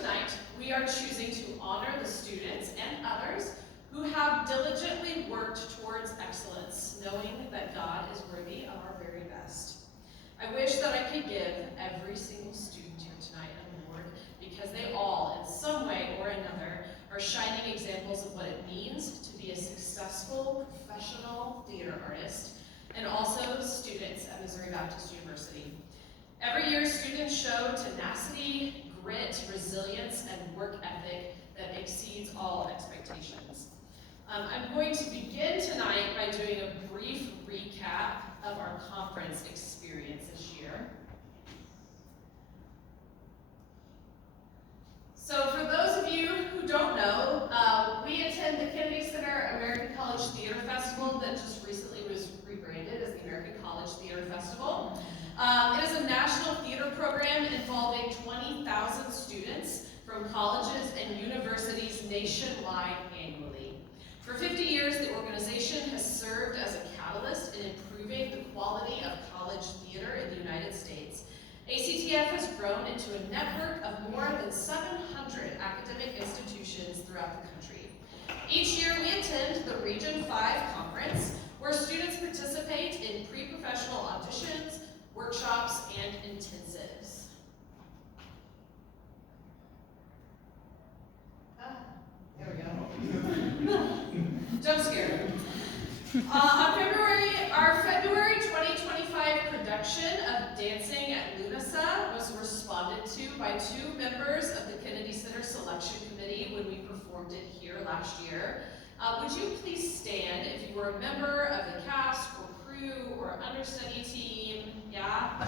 tonight, we are choosing to honor the students and others who have diligently worked towards excellence, knowing that God is worthy of our very best. I wish that I could give every single student here tonight an award, because they all, in some way or another, are shining examples of what it means to be a successful professional theater artist, and also students at Missouri Baptist University. Every year, students show tenacity, grit, resilience, and work ethic that exceeds all expectations. I'm going to begin tonight by doing a brief recap of our conference experience this year. So for those of you who don't know, we attend the Kennedy Center American College Theater Festival that just recently was rebranded as the American College Theater Festival. It is a national theater program involving 20,000 students from colleges and universities nationwide annually. For 50 years, the organization has served as a catalyst in improving the quality of college theater in the United States. ACTF has grown into a network of more than 700 academic institutions throughout the country. Each year, we attend the Region 5 Conference, where students participate in pre-professional auditions, workshops, and intensives. There we go. Jump scare. Our February 2025 production of Dancing at Lunasa was responded to by 2 members of the Kennedy Center Selection Committee when we performed it here last year. Would you please stand if you were a member of the cast or crew or understudy team? Yeah?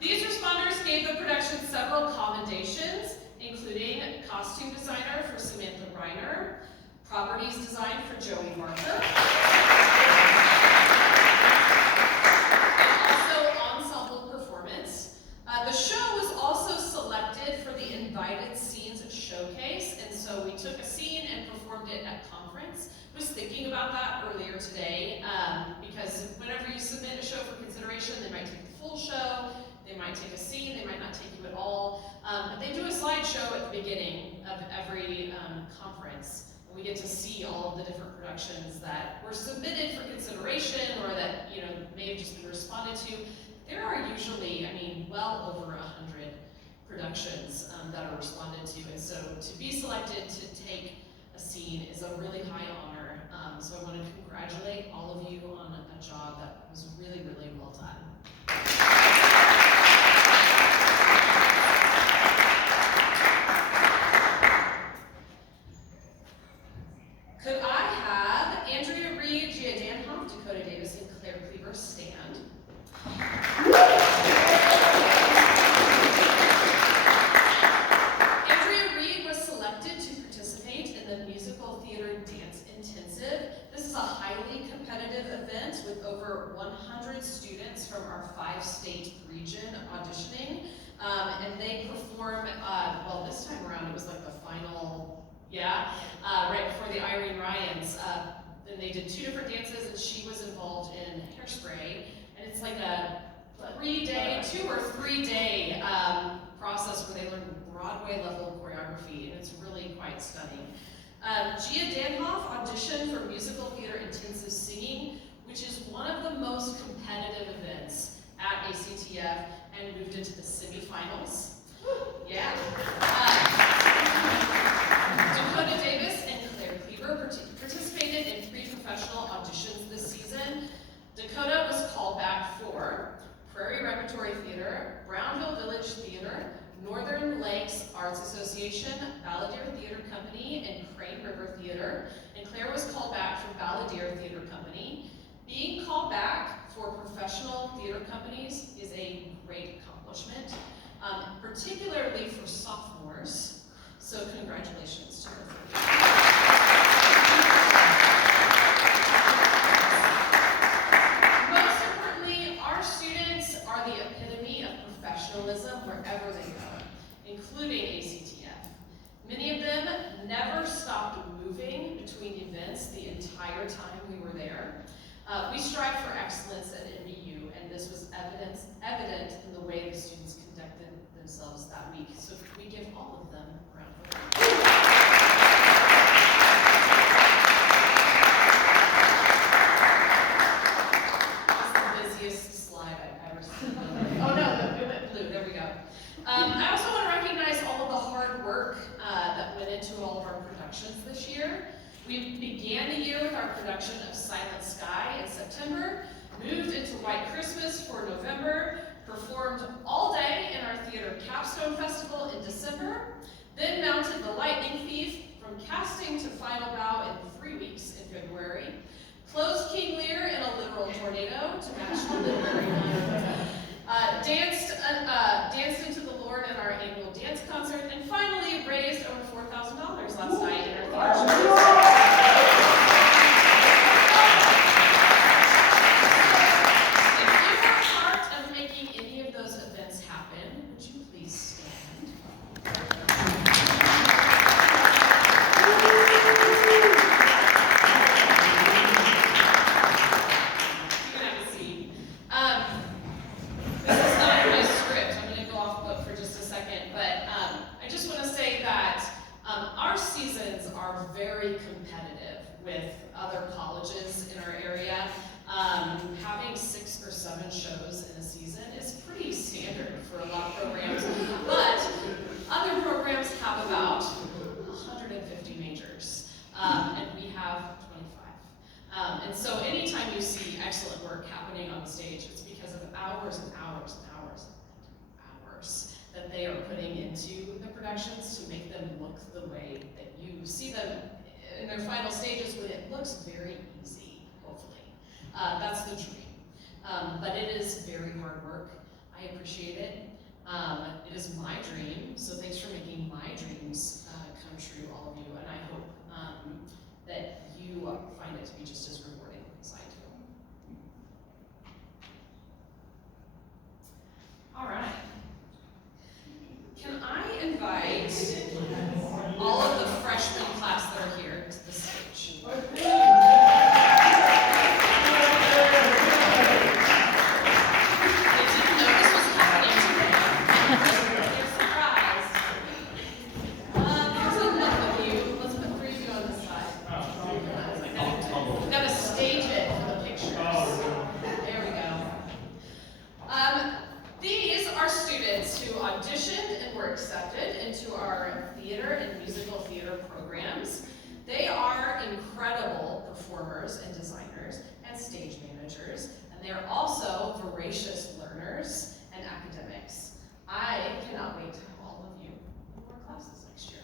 These responders gave the production several commendations, including costume designer for Samantha Reiner, properties design for Joey Marker, and also ensemble performance. The show was also selected for the Invited Scenes Showcase, and so we took a scene and performed it at conference. I was thinking about that earlier today, because whenever you submit a show for consideration, they might take the full show, they might take a scene, they might not take you at all. But they do a slideshow at the beginning of every conference. And we get to see all of the different productions that were submitted for consideration or that may have just been responded to. There are usually, well over 100 productions that are responded to. And so to be selected to take a scene is a really high honor. So I want to congratulate all of you on a job that was really, really well done. Could I have Andrea Reed, Gia Danhoff, Dakota Davis, and Claire Cleaver stand? Andrea Reed was selected to participate in the Musical Theater Dance Intensive. This is a highly competitive event with over 100 students from our 5-state region auditioning. And they perform, this time around it was like the final, right before the Irene Ryans. And they did 2 different dances, and she was involved in Hairspray. And it's like a 3-day, 2 or 3-day process where they learn Broadway level choreography, and it's really quite stunning. Gia Danhoff auditioned for Musical Theater Intensive Singing, which is one of the most competitive events at ACTF, and moved into the semifinals. Yeah. Dakota Davis and Claire Cleaver participated in 3 professional auditions this season. Dakota was called back for Prairie Repertory Theater, Brownville Village Theater, Northern Lakes Arts Association, Balladeer Theater Company, and Crane River Theater. And Claire was called back for Balladeer Theater Company. Being called back for professional theater companies is a great accomplishment, particularly for sophomores. So congratulations to her. Most importantly, our students are the epitome of professionalism wherever they go, including ACTF. Many of them never stopped moving between events the entire time we were there. We strive for excellence at MBU, and this was evident in the way the students conducted themselves that week. So we give all of them a round of applause. That's the busiest slide I've ever seen. Oh no, it went blue, there we go. I also want to recognize all of the hard work that went into all of our productions this year. We began the year with our production of Silent Sky in September, moved into White Christmas for November, performed all day in our theater capstone festival in December, then mounted The Lightning Thief from casting to final bow in 3 weeks in February, closed King Lear in a literal tornado to match the literary night, danced into the Lord in our annual dance concert, and finally raised over $4,000 last night in our theater show. Having 6 or 7 shows in a season is pretty standard for a lot of programs, but other programs have about 150 majors, and we have 25. And so anytime you see excellent work happening on the stage, it's because of hours and hours and hours and hours that they are putting into the productions to make them look the way that you see them in their final stages when it looks very easy, hopefully. That's the dream. But it is very hard work. I appreciate it. It is my dream, so thanks for making my dreams come true, all of you, and I hope that you find it to be just as rewarding as I do. All right. Can I invite all of the freshman class that are here to the stage? And designers and stage managers, and they are also voracious learners and academics. I cannot wait to have all of you in more classes next year.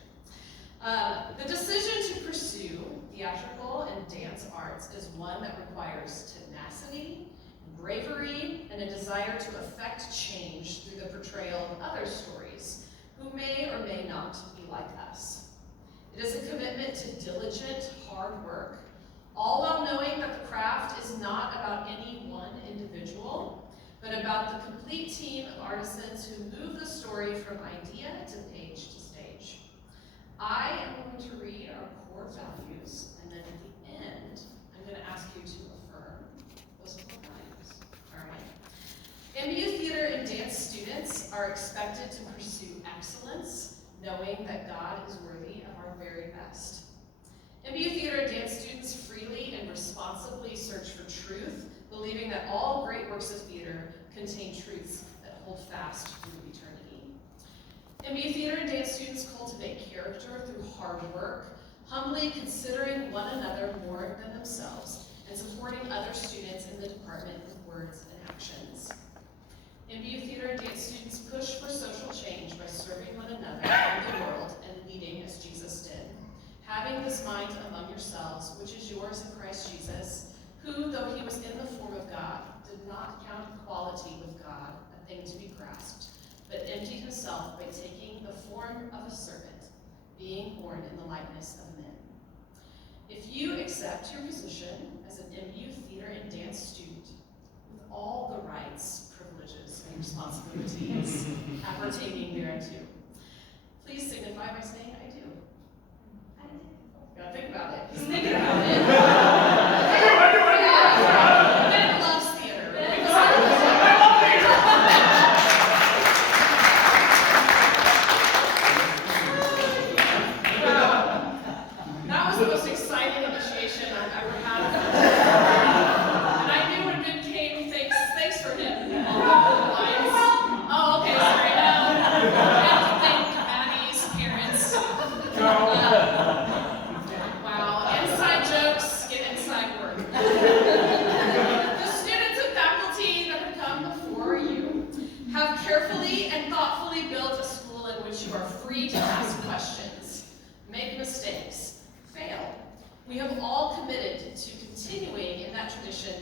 The decision to pursue theatrical and dance arts is one that requires tenacity, bravery, and a desire to affect change through the portrayal of other stories who may or may not be like us. It is a commitment to diligent, hard work, all while knowing that the craft is not about any one individual, but about the complete team of artisans who move the story from idea to page to stage. I am going to read our core values, and then at the end, I'm going to ask you to affirm those core values. All right. MBU Theater and Dance students are expected to pursue excellence, knowing that God is worthy of our very best. MBU Theater and Dance students freely and responsibly search for truth, believing that all great works of theater contain truths that hold fast through eternity. MBU Theater and Dance students cultivate character through hard work, humbly considering one another more than themselves, and supporting other students in the department with words and actions. MBU Theater and Dance students push for social change by serving one another and the world and leading as Jesus did. Having this mind among yourselves, which is yours in Christ Jesus, who, though he was in the form of God, did not count equality with God a thing to be grasped, but emptied himself by taking the form of a servant, being born in the likeness of men. If you accept your position as an MBU Theater and Dance student, with all the rights, privileges, and responsibilities appertaining thereunto, please signify by saying, I do. Gotta think about it. He's thinking about it.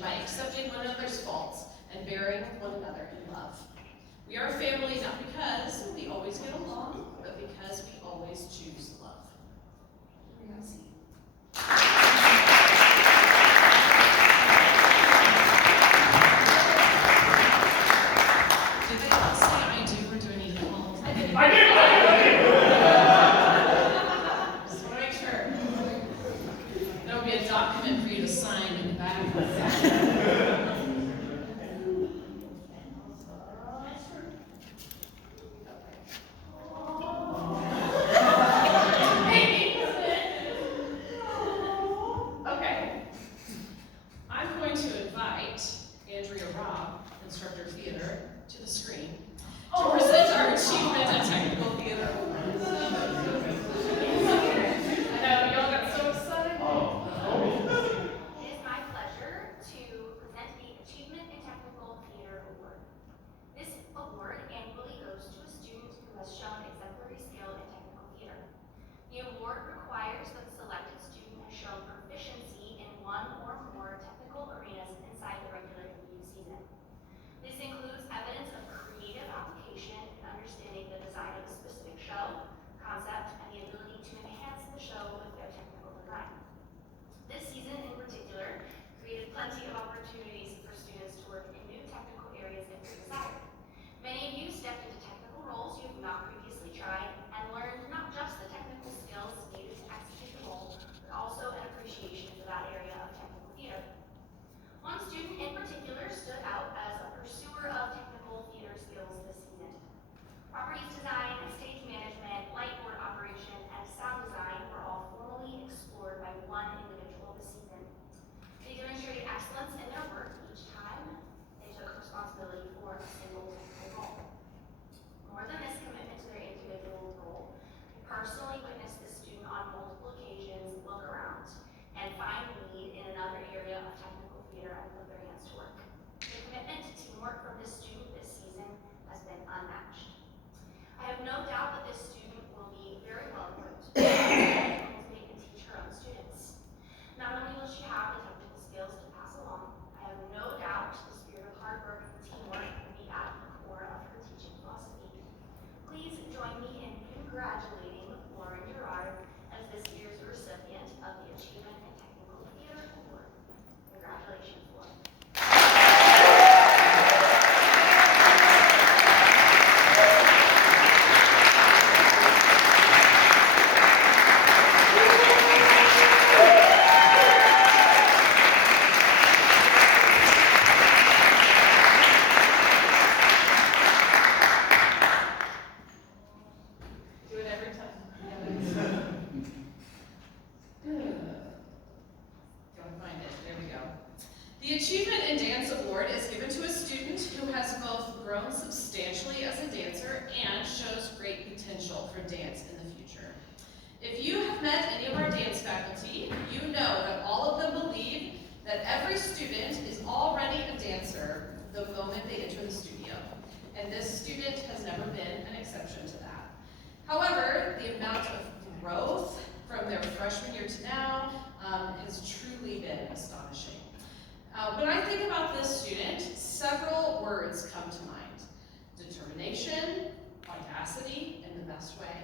by accepting one another's faults and bearing with one another in love. We are a family not because we always get along, but because we always choose love. Did they all say I do or do I need them all? I do! Just want to make sure. There will be a document for you to sign in the back. Okay. I'm going to invite Andrea Robb, instructor of theater, to the screen to present our achievement in technical theater awards. I know, y'all got so excited. It is my pleasure to present the Achievement in Technical Theater Award. This award annually goes to a student who has shown exemplary skill in technical theater. The award requires that the selected student has shown proficiency in one or more technical arenas inside the regular MBU season. This includes evidence of creative application and understanding the design of a specific show, concept, and the ability to enhance the show with their technical design. This season in particular created plenty of opportunities for students to work in new technical areas if they desire. Many of you stepped into technical roles you have not previously tried and learned not just the technical skills needed to execute the role, but also an appreciation for that area of technical theater. One student in particular stood out as a pursuer of technical theater skills this season. Properties design, stage management, light board operation, and sound design were all formally explored by one individual this season. They demonstrated excellence in their work each time they took responsibility for a single technical role. More than this commitment to their individual role, I personally witnessed this student on multiple occasions look around and find need in another area of technical theater and put their hands to work. The commitment to teamwork from this student this season has been unmatched. I have no doubt that this student will be very well equipped to cultivate and teach her own students. Not only will she have the technical skills to pass along, I have no doubt the spirit of hard work and teamwork will be at the core of her teaching philosophy. Please join me in congratulating Lauryn Girard as this year's recipient of the Achievement in Technical Theater Award. Congratulations, Lauryn. Do it every time. Gotta find it. There we go. The Achievement in Dance Award is given to a student who has both grown substantially as a dancer and shows great potential for dance in the future. If you have met any of our dance faculty, you know that all of them believe that every student is already a dancer the moment they enter the studio, and this student has never been an exception to that. However, the amount of growth from their freshman year to now has truly been astonishing. When I think about this student, several words come to mind: determination, audacity in the best way,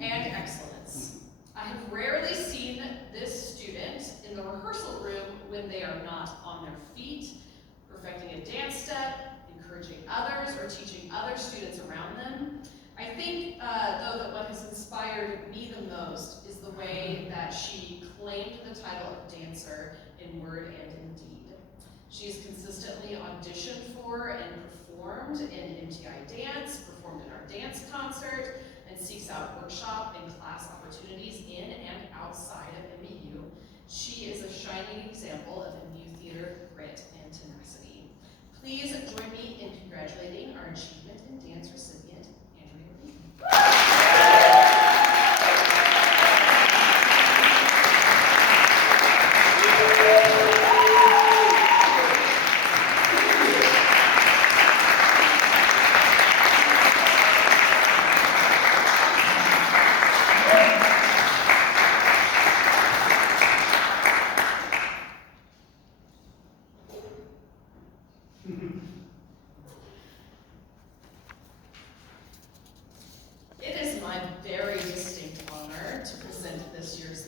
and excellence. I have rarely seen this student in the rehearsal room when they are not on their feet, perfecting a dance step, encouraging others, or teaching other students around them. I think, though, that what has inspired me the most is the way that she claimed the title of dancer in word and in deed. She has consistently auditioned for and performed in MTI Dance, performed in our dance concert, and seeks out workshop and class opportunities in and outside of MBU. She is a shining example of MBU theater grit and tenacity. Please join me in congratulating our Achievement in Dance recipient, Andrea.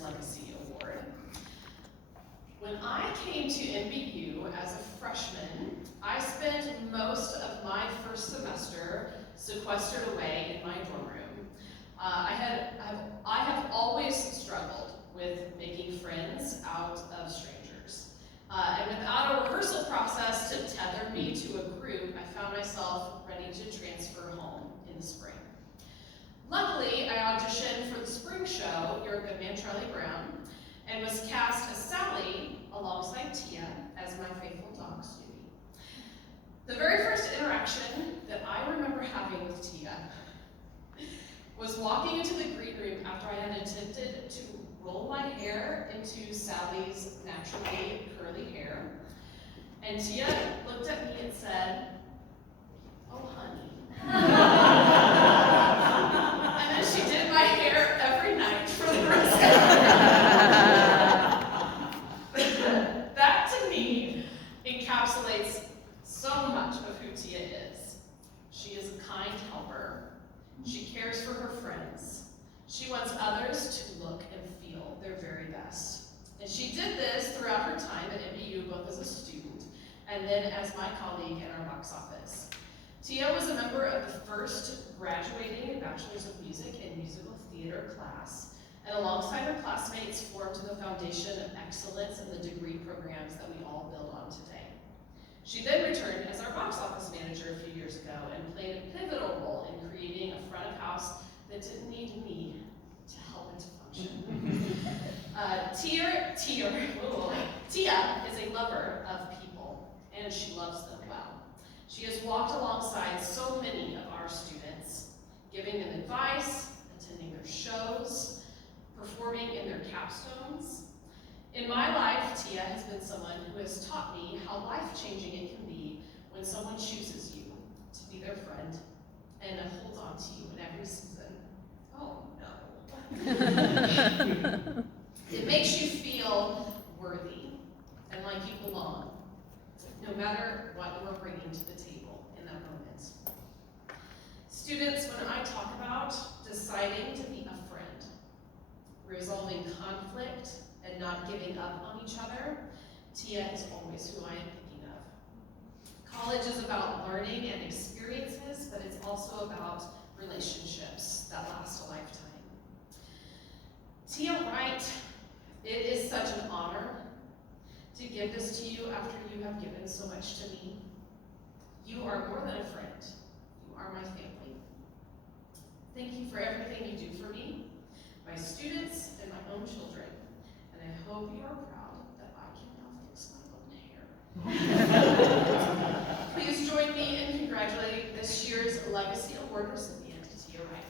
Legacy Award. When I came to MBU as a freshman, I spent most of my first semester sequestered away in my dorm room. I have always struggled with making friends out of strangers. And without a rehearsal process to tether me to a group, I found myself ready to transfer home in the spring. Luckily, I auditioned for the spring show, You're a Good Man, Charlie Brown, and was cast as Sally alongside Tia as my faithful dog, Snoopy. The very first interaction that I remember having with Tia was walking into the green room after I had attempted to roll my hair into Sally's naturally curly hair. And Tia looked at me and said, "Oh, honey." And then she did my hair every night for the rest of the That, to me, encapsulates so much of who Tia is. She is a kind helper. She cares for her friends. She wants others to look and feel their very best. And she did this throughout her time at MBU, both as a student and then as my colleague in our box office. Tia was a member of the first graduating Bachelor's of Music and Musical Theater class, and alongside her classmates formed the foundation of excellence in the degree programs that we all build on today. She then returned as our box office manager a few years ago and played a pivotal role in creating a front of house that didn't need me to help it to function. Tia is a lover of people, and she loves them well. She has walked alongside so many of our students, giving them advice, attending their shows, performing in their capstones. In my life, Tia has been someone who has taught me how life-changing it can be when someone chooses you to be their friend and holds on to you in every season. Oh no. It makes you feel worthy and like you belong, no matter what you are bringing to the table in that moment. Students, when I talk about deciding to be a friend, resolving conflict, and not giving up on each other, Tia is always who I am thinking of. College is about learning and experiences, but it's also about relationships that last a lifetime. Tia Wright, it is such an honor to give this to you after you have given so much to me. You are more than a friend. You are my family. Thank you for everything you do for me, my students, and my own children. And I hope you are proud that I can now fix my own hair. Please join me in congratulating this year's Legacy Award recipient, Tia Wright.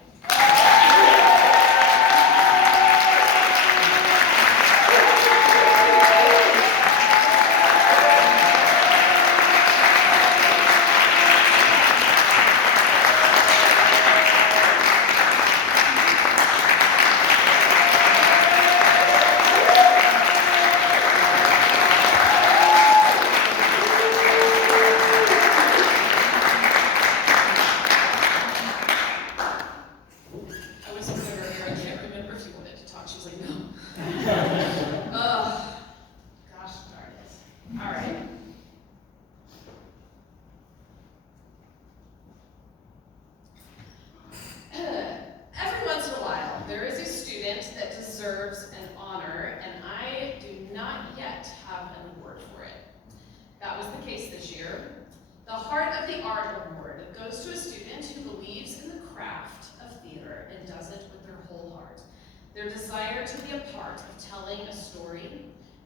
Their desire to be a part of telling a story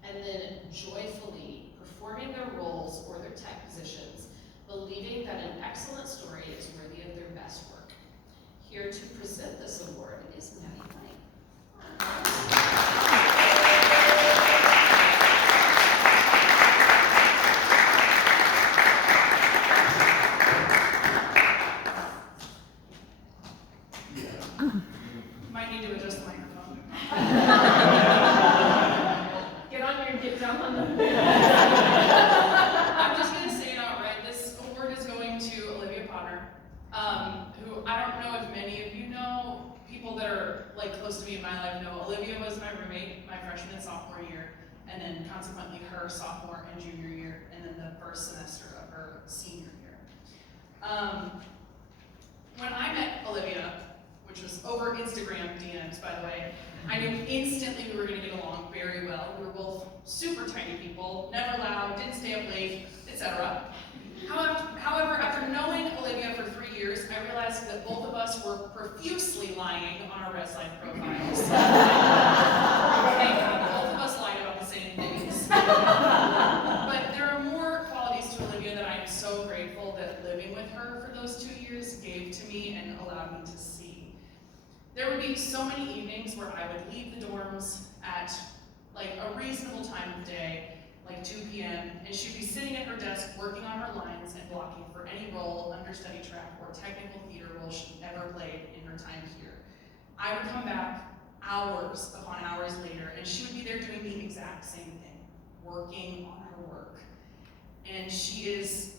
and then joyfully performing their roles or their tech positions, believing that an excellent story is worthy of their best work. Here to present this award is Mattie. Might need to adjust the microphone. Get down on the I'm just gonna say it outright. This award is going to Olivia Podner, who I don't know if many of you know, people that are like Olivia was my roommate my freshman and sophomore year, and then consequently her sophomore and junior year, and then the first semester of her senior year. When I met Olivia, which was over Instagram DMs, by the way, I knew instantly we were going to get along very well. We were both super tiny people, never loud, didn't stay up late, etc. However, after knowing Olivia for 3 years, I realized that both of us were profusely lying on our Res Life profiles. Both of us lied about the same things. But there are more qualities to Olivia that I am so grateful that living with her for those 2 years gave to me and allowed me to see. There would be so many evenings where I would leave the dorms at like a reasonable time of day, like 2 p.m., and she'd be sitting at her desk working on her lines and blocking for any role, understudy track, or technical theater role she ever played in her time here. I would come back hours upon hours later, and she would be there doing the exact same thing, working on her work. And she is,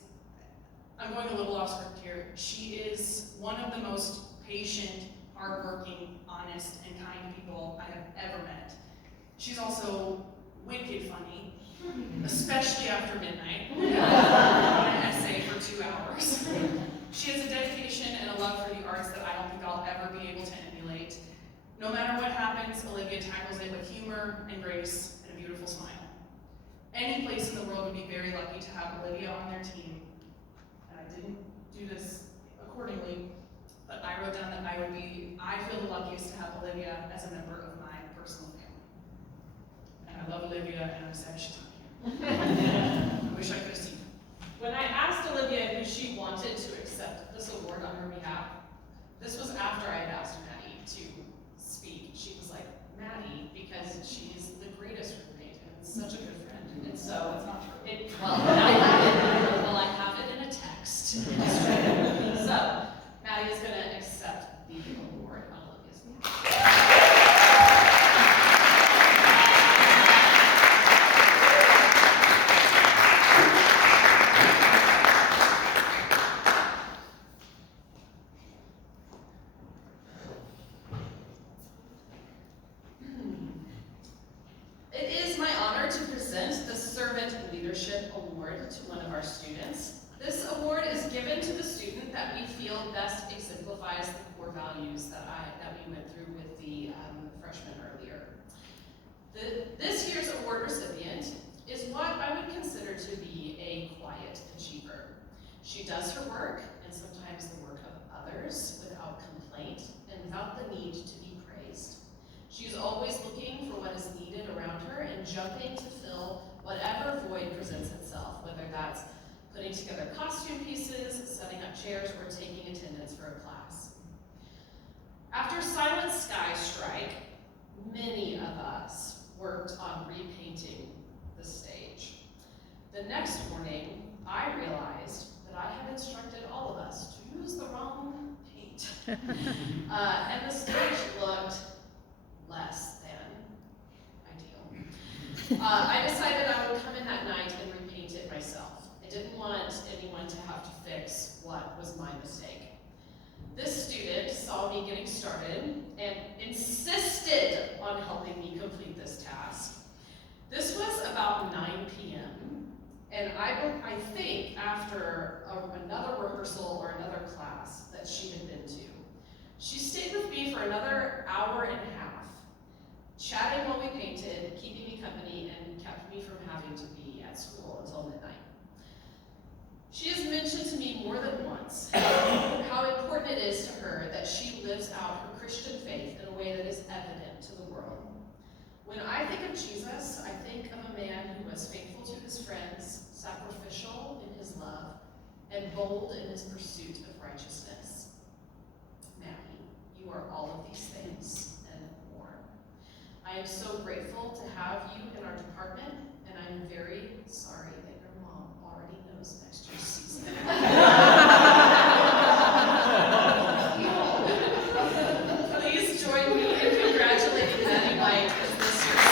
I'm going a little off script here, she is one of the most patient, hardworking, honest, and kind people I have ever met. She's also wicked funny, especially after midnight, on an essay for 2 hours. She has a dedication and a love for the arts that I don't think I'll ever be able to emulate. No matter what happens, Olivia tackles it with humor and grace and a beautiful smile. Any place in the world would be very lucky to have Olivia on their team, and I didn't do this accordingly, but I wrote down that I feel the luckiest to have Olivia as a member of my personal family. And I love Olivia, and I'm sad she's not here. I wish I could have seen her. When I asked Olivia who she wanted to accept this award on her behalf, this was after I had asked Mattie to speak. She was like, Mattie, because she's the greatest roommate and such a good friend. And so, That's not true. I have it in a text. So, Mattie is going to accept the award on Olivia's behalf. It is my honor to present the Servant Leadership Award to one of our students. This award is given to the student that we feel best exemplifies the core values that we went through with the freshman earlier. This year's award recipient is what I would consider to be a quiet achiever. She does her work, and sometimes the work of others, without complaint and without the need to be praised. She's always looking for what is needed around her and jumping to fill whatever void presents itself, whether that's putting together costume pieces, setting up chairs, or taking attendance for a class. After Silent Sky Strike, many of us worked on repainting the stage. The next morning, I realized that I had instructed all of us to use the wrong paint. And the stage looked less than ideal. I decided I would come in that night and repaint it myself. I didn't want anyone to have to fix what was my mistake. This student saw me getting started and insisted on helping me complete this task. This was about 9 p.m. and I think after another rehearsal or another class that she had been to. She stayed with me for another hour and a half, chatting while we painted, keeping me company, and kept me from having to be at school until midnight. She has mentioned to me more than once how important it is to her that she lives out her Christian faith in a way that is evident to the world. When I think of Jesus, I think of a man who was faithful to his friends, sacrificial in his love, and bold in his pursuit of righteousness. Mattie, you are all of these things and more. I am so grateful to have you in our department, and I'm very sorry that your mom already knows next year's season. Please join me in congratulating Mattie Wright as this year's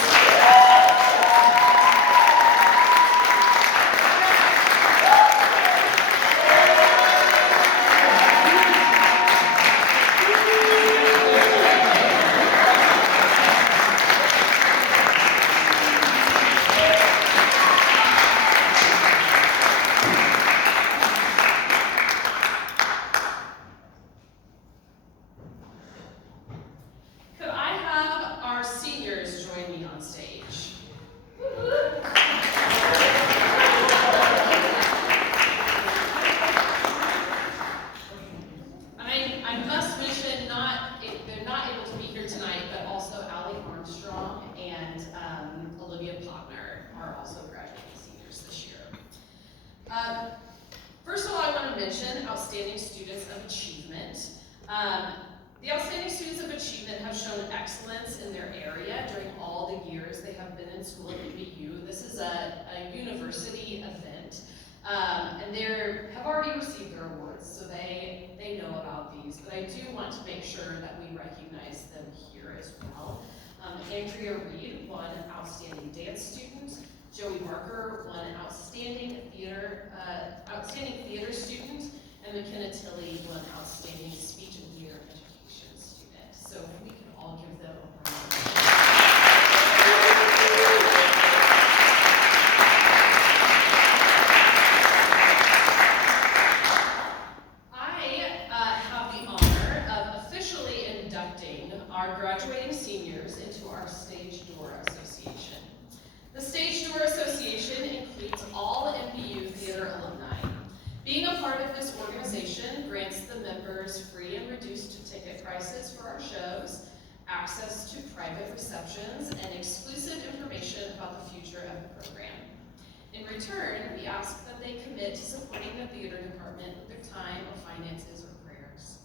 join me on stage. I must mention, they're not able to be here tonight, but also Armstrong and Olivia Podner are also graduating seniors this year. First of all, I want to mention Outstanding Students of Achievement. The Outstanding Students of Achievement have shown excellence in their area during all the years they have been in school at MBU. This is a university event, and they have already received their awards, so they know about these, but I do want to make sure that we recognize them here as well. Andrea won Outstanding Dance Student. Joey Marker won Outstanding Theater Student, and McKenna Tilley won Outstanding Speech and Theater Education Student. So if we can all give them a round of applause. I have the honor of officially inducting our graduating seniors into our Stage Door Association. The Stage Door Association includes all MBU Theatre alumni. Being a part of this organization grants the members free and reduced ticket prices for our shows, access to private receptions, and exclusive information about the future of the program. In return, we ask that they commit to supporting the theater department with their time or finances or prayers.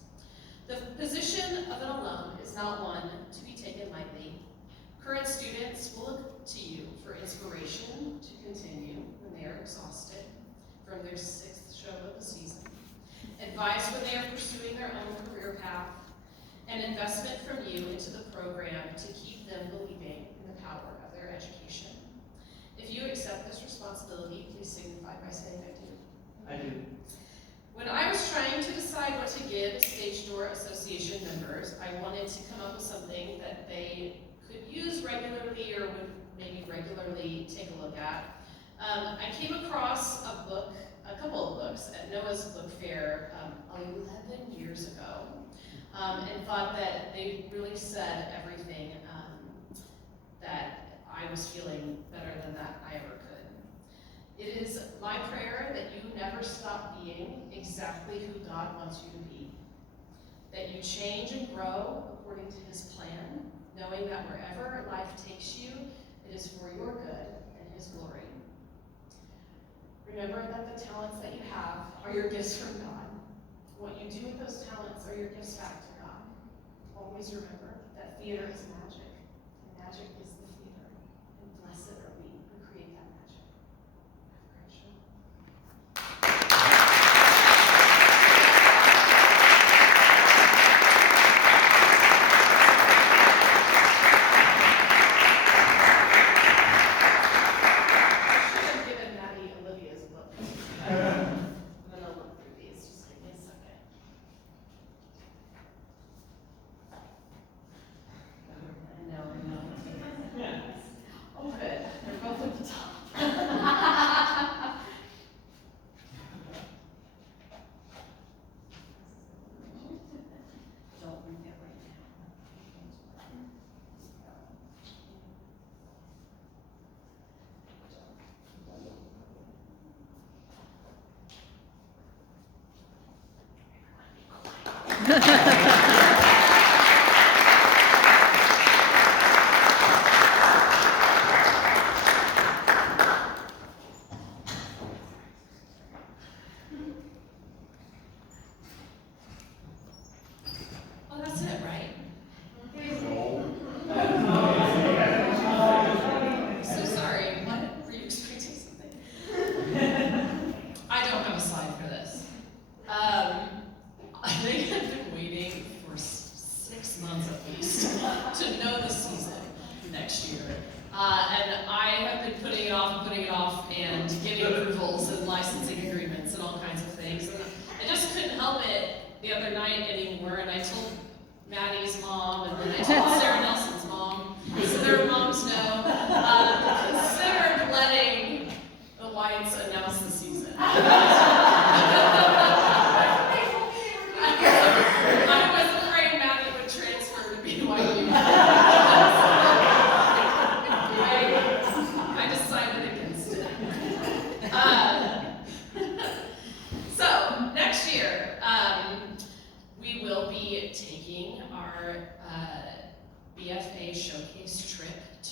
The position of an alum is not one to be taken lightly. Current students will look to you for inspiration to continue when they are exhausted from their 6th show of the season, advice when they are pursuing their own career path, and investment from you into the program to keep them believing in the power of their education. If you accept this responsibility, please signify by saying I do. I do. When I was trying to decide what to give Stage Door Association members, I wanted to come up with something that they could use regularly or would maybe regularly take a look at. I came across a couple of books at Noah's Book Fair 11 years ago, and thought that they really said everything that I was feeling better than that I ever could. It is my prayer that you never stop being exactly who God wants you to be, that you change and grow according to His plan, knowing that wherever life takes you, it is for your good and His glory. Remember that the talents that you have are your gifts from God. What you do with those talents are your gifts back to God. Always remember that theater is magic, and magic is the theater, and blessed are we who create that magic. Have a great show. Oh, that's it, right? So sorry, what? Were you expecting something? I don't have a slide for this. They have been waiting for 6 months at least to know the season next year. And I have been putting it off and getting approvals and licensing agreements and all kinds of things. And I just couldn't help it the other night anymore, and I told Mattie's mom, and then I told Sarah Nelson's mom, so their moms know, considered letting the Whites announce the season. I was afraid Mattie would transfer to BYU.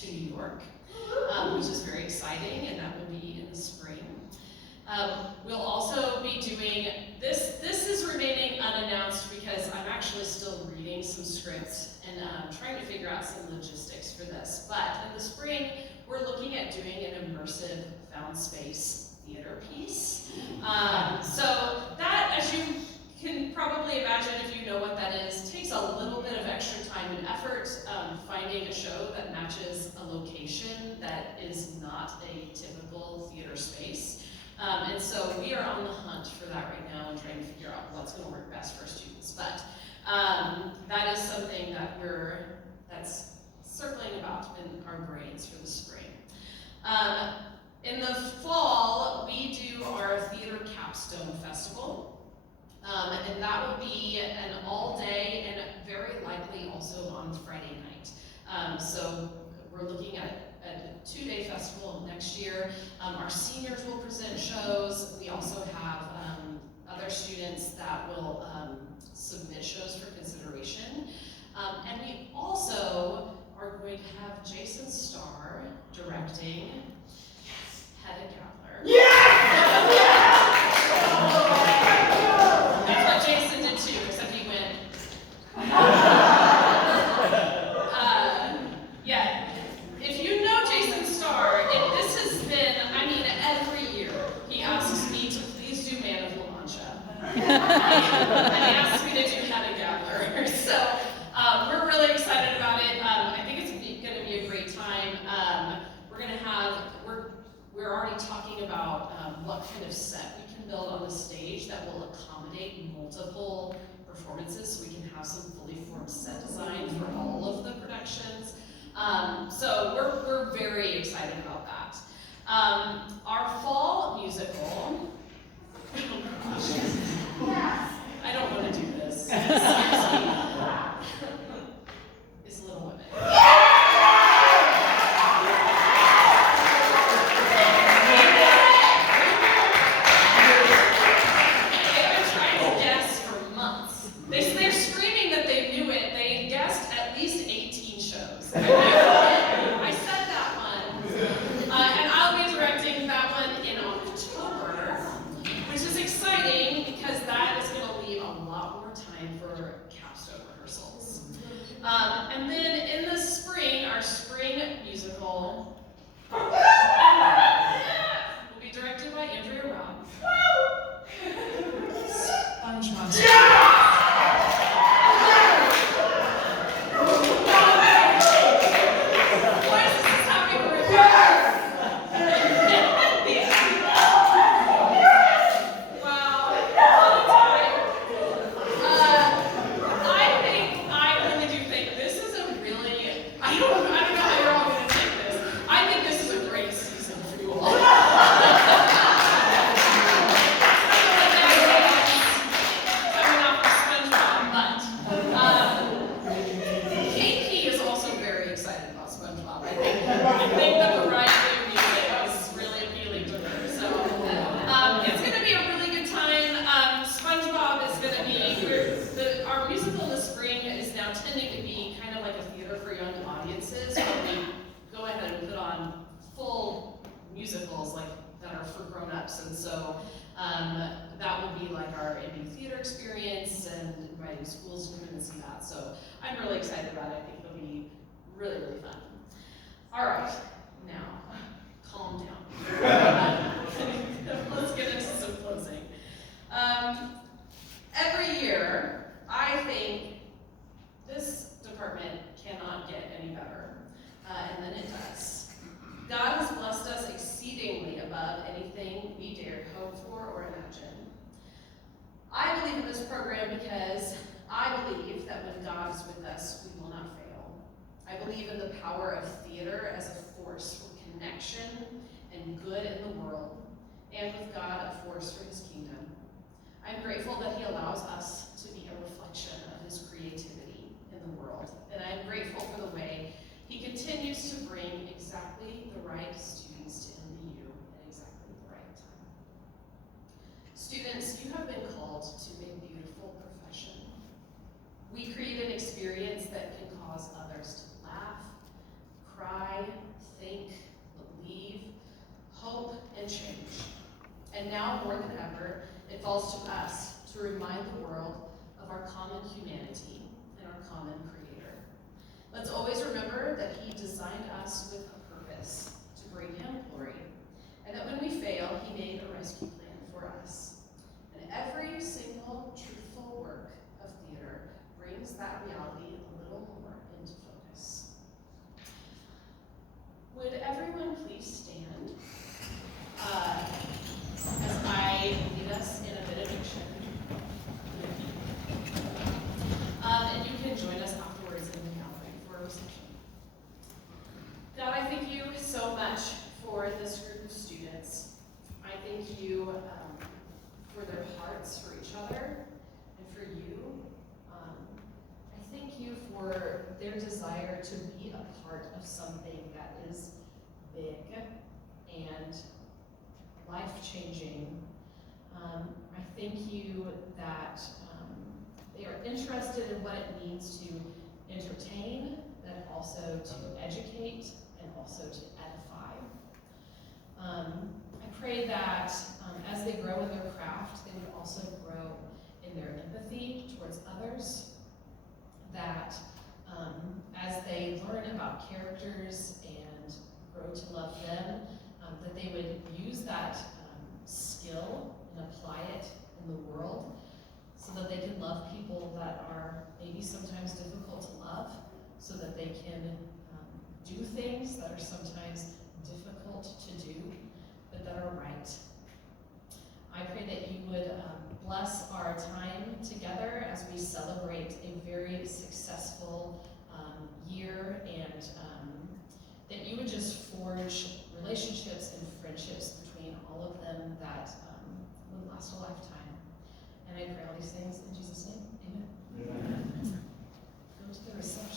to New York, which is very exciting, and that will be in the spring. We'll also be doing, this is remaining unannounced because I'm actually still reading some scripts and trying to figure out some logistics for this. But in the spring, we're looking at doing an immersive found space theater piece. So that, as you can probably imagine if you know what that is, takes a little bit of extra time and effort finding a show that matches a location that is not a typical theater space. And so we are on the hunt for that right now and trying to figure out what's going to work best for students. But that is something that's circling about in our brains for the spring. In the fall, we do our Theater Capstone Festival. And that will be an all-day and very likely also on Friday night. So we're looking at a 2-day festival next year. Our seniors will present shows. We also have other students that will submit shows for consideration. And we also are going to have Jason Starr directing Hedda Gabler. That's what Jason did too, except he went. Yeah, if you know Jason Starr, this has been, I mean, every year he asks me to please do Man of La Mancha. And he asks me to do Hedda Gabler. So we're really excited about it. I think it's going to be a great time. We're already talking about what kind of set we can build on the stage that will accommodate multiple performances, so we can have some fully formed set design for all of the productions. So we're very excited about that. Our fall musical, I don't want to do this, seriously, is Little Women. They're screaming that they knew it. They guessed at least 18 shows. I said that one. And I'll be directing that one in October, which is exciting because that is going to leave a lot more time for capstone rehearsals. And then in the spring, our spring musical will be directed by Andrea Robb. SpongeBob. And so that will be like our MBU Theatre experience and inviting schools to come in and see that. So I'm really excited about it. I think it'll be really, really fun. All right, now, calm down. Let's get into some closing. Every year, I think this department cannot get any better, and then it does. God has blessed us exceedingly above anything we dared hope for or imagine. I believe in this program because I believe that when God is with us, we will not fail. I believe in the power of theater as a force for connection and good in the world, and with God a force for his kingdom. I'm grateful that he allows us to be a reflection of his creativity in the world, and I'm grateful for the way he continues to bring exactly the right students to MBU at exactly the right time. Students, you have been called to a beautiful profession. We create an experience that can cause others to laugh, cry, now more than ever, it falls to us to remind the world of our common humanity and our common Creator. Let's always remember that He designed us with a purpose, to bring Him glory, and that when we fail, He made a rescue plan for us. And every single truthful work of theater brings that reality a little more into focus. Would everyone please stand as I lead us in a benediction? And you can join us afterwards in the gallery for a reception. God, I thank you so much for this group of students. I thank you for their hearts for each other and for you. I thank you for their desire to be a part of something that is big and life-changing. I thank you that they are interested in what it means to entertain, but also to educate and also to edify. I pray that as they grow in their craft, they would also grow in their empathy towards others, that as they learn about characters and grow to love them, that they would use that skill and apply it in the world so that they can love people that are maybe sometimes difficult to love, so that they can do things that are sometimes difficult to do, but that are right. I pray that you would bless our time together as we celebrate a very successful year, and that you would just forge relationships and friendships between all of them that would last a lifetime. And I pray all these things in Jesus' name. Amen. Amen. Go to the reception.